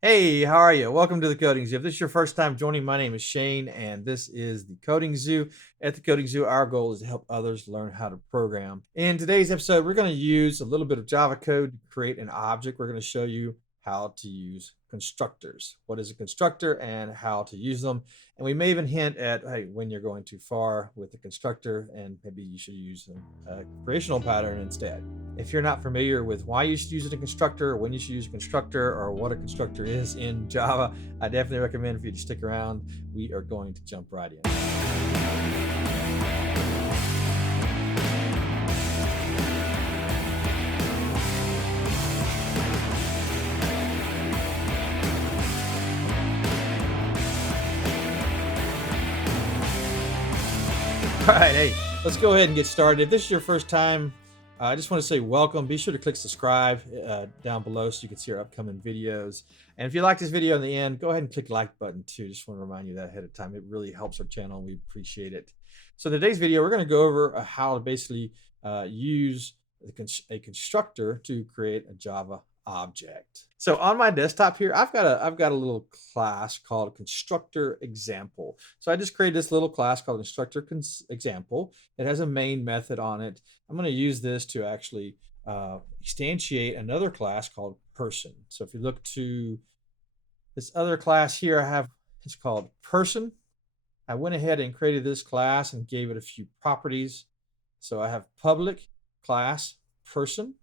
Hey, how are you? Welcome to the Coding Zoo. If this is your first time joining, my name is Shane, and this is the Coding Zoo. At the Coding Zoo, our goal is to help others learn how to program. In today's episode, we're going to use a little bit of Java code to create an object. We're going to show you how to use constructors. What is a constructor and how to use them. And we may even hint at, hey, when you're going too far with the constructor, and maybe you should use a creational pattern instead. If you're not familiar with why you should use a constructor, when you should use a constructor, or what a constructor is in Java, I definitely recommend for you to stick around. We are going to jump right in. All right, hey, let's go ahead and get started. If this is your first time, I just want to say welcome. Be sure to click subscribe down below so you can see our upcoming videos. And if you like this video in the end, go ahead and click the like button too. Just want to remind you that ahead of time. It really helps our channel and we appreciate it. So today's video, we're going to go over how to basically use a constructor to create a Java object. So on my desktop here, I've got a little class called constructor example. So I just created this little class called constructor example. It has a main method on it. I'm going to use this to actually instantiate another class called person. So if you look to this other class here, it's called person. I went ahead and created this class and gave it a few properties. So I have public class person.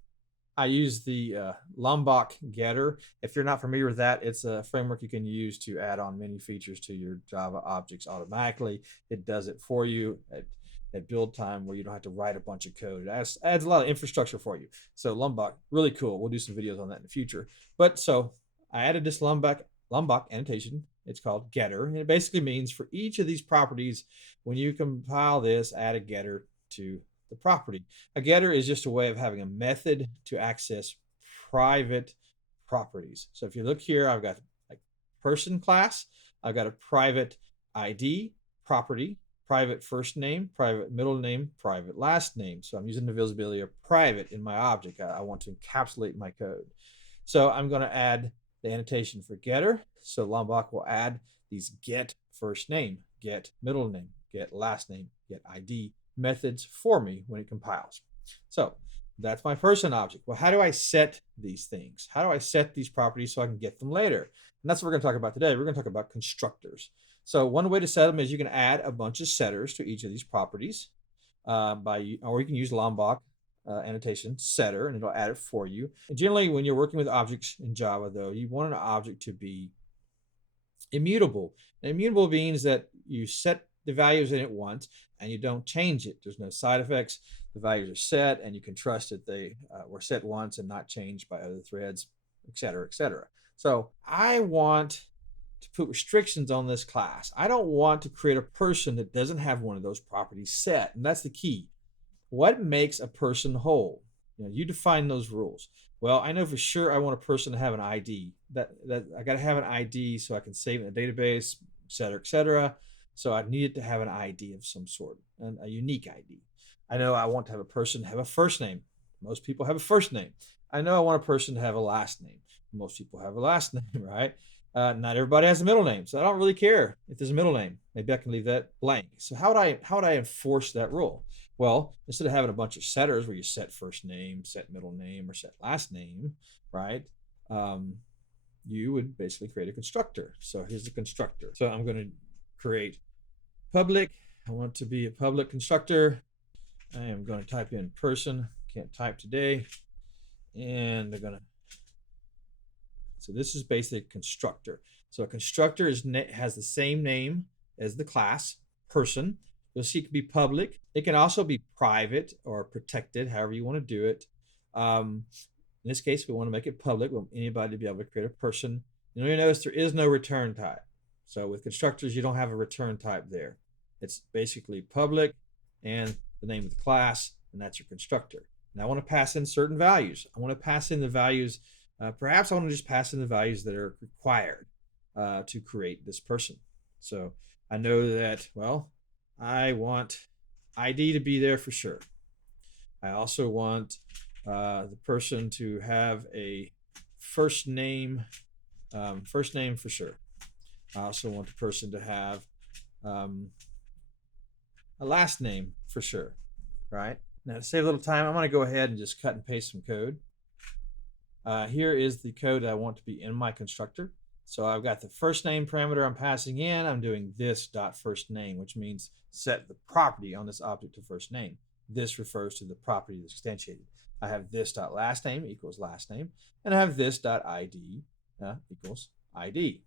I use the Lombok getter. If you're not familiar with that, it's a framework you can use to add on many features to your Java objects automatically. It does it for you at build time where you don't have to write a bunch of code. It adds a lot of infrastructure for you. So Lombok, really cool. We'll do some videos on that in the future. But so I added this Lombok annotation. It's called getter. And it basically means for each of these properties, when you compile this, add a getter to the property. A getter is just a way of having a method to access private properties. So if you look here, I've got like person class, I've got a private ID property, private first name, private middle name, private last name. So I'm using the visibility of private in my object. I want to encapsulate my code. So I'm going to add the annotation for getter. So Lombok will add these get first name, get middle name, get last name, get ID methods for me when it compiles. So that's my person object. Well, how do I set these things? How do I set these properties so I can get them later? And that's what we're going to talk about today. We're going to talk about constructors. So one way to set them is you can add a bunch of setters to each of these properties or you can use Lombok annotation setter and it'll add it for you. And generally, when you're working with objects in Java, though, you want an object to be immutable. And immutable means that you set the values in it once and you don't change it. There's no side effects. The values are set and you can trust that they were set once and not changed by other threads, etc., etc. So I want to put restrictions on this class. I don't want to create a person that doesn't have one of those properties set. And that's the key. What makes a person whole? You define those rules. Well, I know for sure I want a person to have an ID. That I got to have an ID so I can save it in the database, et cetera, et cetera. So I needed to have an ID of some sort, and a unique ID. I know I want to have a person have a first name. Most people have a first name. I know I want a person to have a last name. Most people have a last name, right? Not everybody has a middle name, so I don't really care if there's a middle name. Maybe I can leave that blank. So how would I enforce that rule? Well, instead of having a bunch of setters where you set first name, set middle name, or set last name, right? You would basically create a constructor. So here's the constructor. So I'm going to create public. I want to be a public constructor. I am going to type in person. Can't type today. And they're going to. So this is basically a constructor. So a constructor has the same name as the class, person. You'll see it can be public. It can also be private or protected, however you want to do it. In this case, we want to make it public. We want anybody to be able to create a person. You'll notice there is no return type. So with constructors, you don't have a return type there. It's basically public and the name of the class, and that's your constructor. And I want to pass in certain values. I want to pass in the values. Perhaps I want to just pass in the values that are required to create this person. So I know that, well, I want ID to be there for sure. I also want the person to have a first name First name for sure. I also want the person to have um, a last name for sure, right? Now to save a little time, I'm going to go ahead and just cut and paste some code. Here is the code that I want to be in my constructor. So I've got the first name parameter I'm passing in. I'm doing this dot first name, which means set the property on this object to first name. This refers to the property that's instantiated. I have this dot last name equals last name, and I have this dot ID equals ID.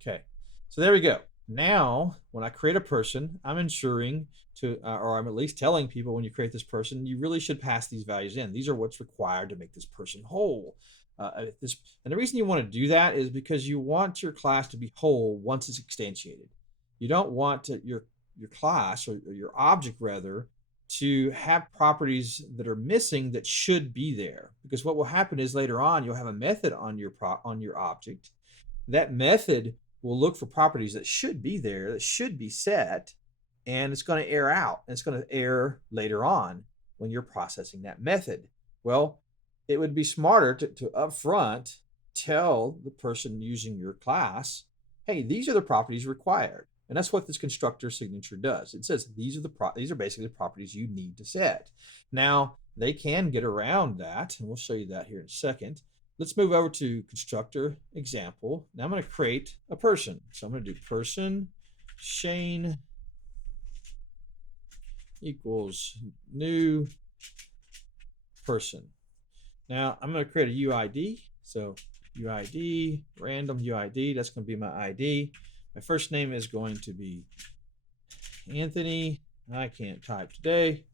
Okay, so there we go. Now, when I create a person, I'm ensuring to, or I'm at least telling people when you create this person, you really should pass these values in. These are what's required to make this person whole. And the reason you want to do that is because you want your class to be whole once it's instantiated. You don't want your class or your object rather to have properties that are missing that should be there. Because what will happen is later on you'll have a method on your object. That method will look for properties that should be there, that should be set, and it's going to error out. And it's going to error later on when you're processing that method. Well, it would be smarter to upfront tell the person using your class, hey, these are the properties required. And that's what this constructor signature does. It says these are basically the properties you need to set. Now, they can get around that, and we'll show you that here in a second. Let's move over to constructor example. Now I'm going to create a person. So I'm going to do person Shane equals new person. Now I'm going to create a UID. So UID, random UID, that's going to be my ID. My first name is going to be Anthony. I can't type today.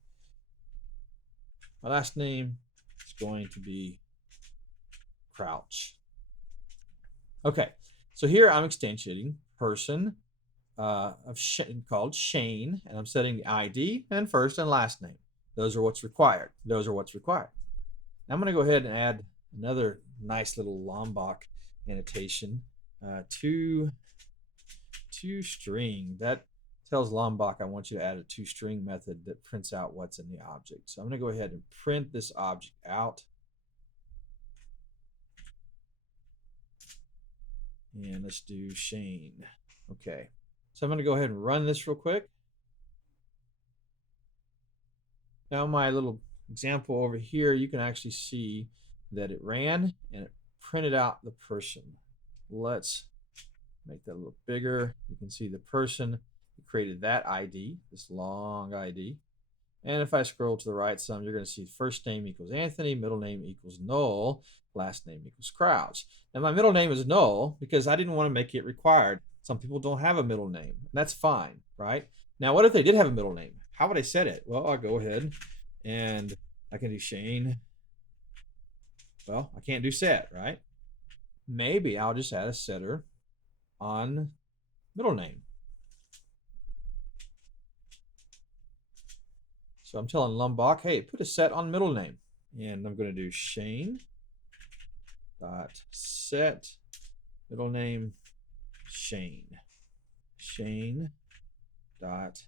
My last name is going to be Crouch. Okay, so here I'm instantiating person called Shane, and I'm setting the ID and first and last name. Those are what's required. Those are what's required. Now I'm going to go ahead and add another nice little Lombok annotation to string. That tells Lombok I want you to add a toString method that prints out what's in the object. So I'm going to go ahead and print this object out. And let's do Shane. Okay, so I'm going to go ahead and run this real quick. Now my little example over here, you can actually see that it ran and it printed out the person. Let's make that a little bigger. You can see the person who created that ID, this long ID. And if I scroll to the right some, you're going to see first name equals Anthony, middle name equals Noel, last name equals Crouch. Now my middle name is Noel because I didn't want to make it required. Some people don't have a middle name, and that's fine, right? Now what if they did have a middle name? How would I set it? Well, I'll go ahead and I can do Shane. Well, I can't do set, right? Maybe I'll just add a setter on middle name. So I'm telling Lombok, hey, put a set on middle name. And I'm going to do Shane dot set middle name Shane. Shane dot.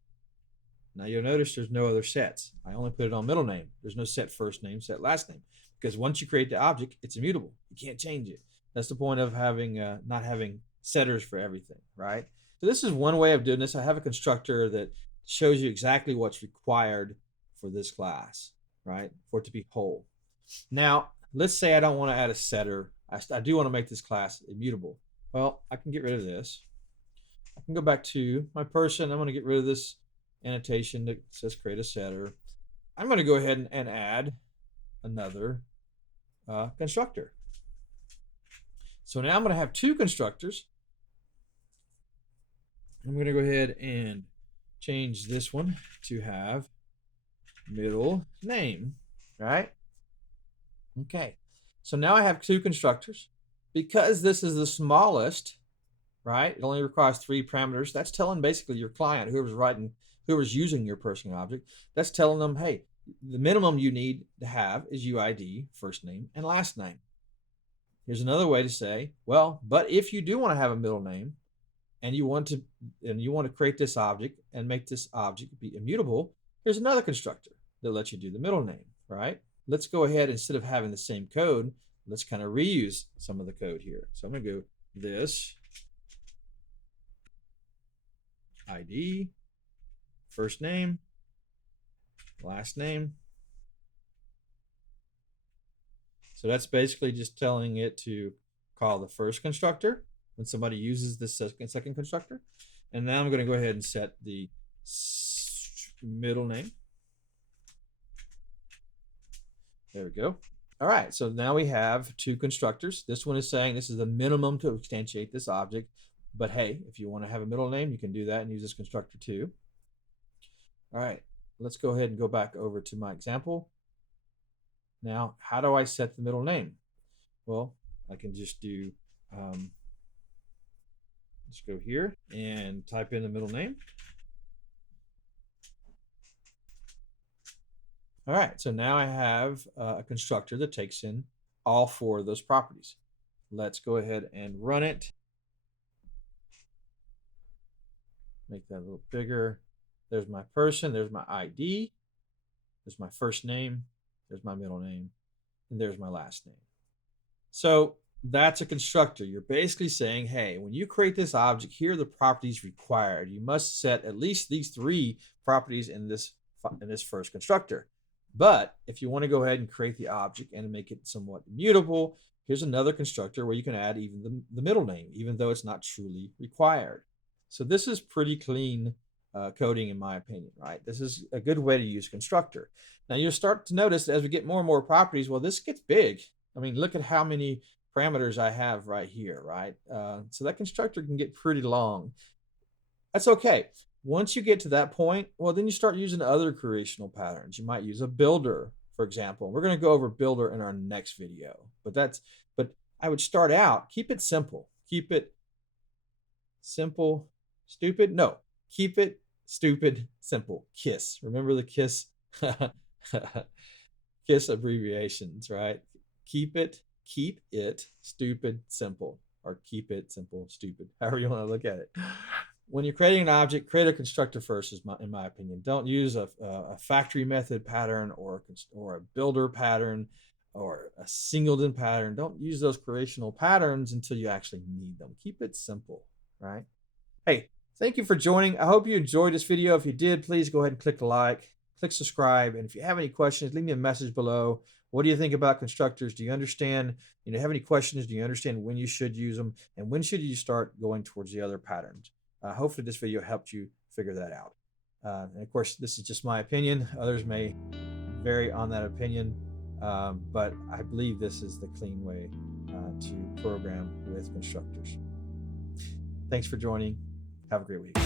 Now you'll notice there's no other sets. I only put it on middle name. There's no set first name, set last name. Because once you create the object, it's immutable. You can't change it. That's the point of having not having setters for everything, right? So this is one way of doing this. I have a constructor that shows you exactly what's required for this class, right? For it to be whole. Now, let's say I don't want to add a setter. I do want to make this class immutable. Well, I can get rid of this. I can go back to my person. I'm going to get rid of this annotation that says create a setter. I'm going to go ahead and add another constructor. So now I'm going to have two constructors. I'm going to go ahead and change this one to have middle name, right? Okay, so now I have two constructors. Because this is the smallest, right? It only requires 3 parameters. That's telling basically your client, whoever's using your person object, that's telling them, hey, the minimum you need to have is UID, first name, and last name. Here's another way to say, well, but if you do want to have a middle name and you want to create this object and make this object be immutable, here's another constructor that lets you do the middle name, right? Let's go ahead, instead of having the same code, let's kind of reuse some of the code here. So I'm going to go this ID, first name, last name. So that's basically just telling it to call the first constructor when somebody uses the second constructor. And now I'm going to go ahead and set the middle name. There we go. All right, so now we have two constructors. This one is saying this is the minimum to instantiate this object. But hey, if you want to have a middle name, you can do that and use this constructor too. All right, let's go ahead and go back over to my example. Now, how do I set the middle name? Well, I can just do, let's go here and type in the middle name. All right, so now I have a constructor that takes in all four of those properties. Let's go ahead and run it. Make that a little bigger. There's my person, there's my ID, there's my first name, there's my middle name, and there's my last name. So that's a constructor. You're basically saying, hey, when you create this object, here are the properties required. You must set at least these three properties in this first constructor. But if you want to go ahead and create the object and make it somewhat immutable, here's another constructor where you can add even the middle name, even though it's not truly required. So this is pretty clean coding, in my opinion, right? This is a good way to use constructor. Now you'll start to notice that as we get more and more properties, well, this gets big. I mean, look at how many parameters I have right here, right? So that constructor can get pretty long. That's okay. Once you get to that point, well, then you start using other creational patterns. You might use a builder, for example. We're going to go over builder in our next video. But I would start out, keep it simple. Keep it simple, stupid. No, keep it stupid, simple. KISS. Remember the KISS? KISS abbreviations, right? Keep it stupid, simple, or keep it simple, stupid, however you want to look at it. When you're creating an object, create a constructor first, in my opinion. Don't use a factory method pattern or a builder pattern or a singleton pattern. Don't use those creational patterns until you actually need them. Keep it simple, right? Hey, thank you for joining. I hope you enjoyed this video. If you did, please go ahead and click like, click subscribe. And if you have any questions, leave me a message below. What do you think about constructors? Do you understand, have any questions? Do you understand when you should use them? And when should you start going towards the other patterns? Hopefully this video helped you figure that out. And of course, this is just my opinion. Others may vary on that opinion, but I believe this is the clean way to program with constructors. Thanks for joining. Have a great week.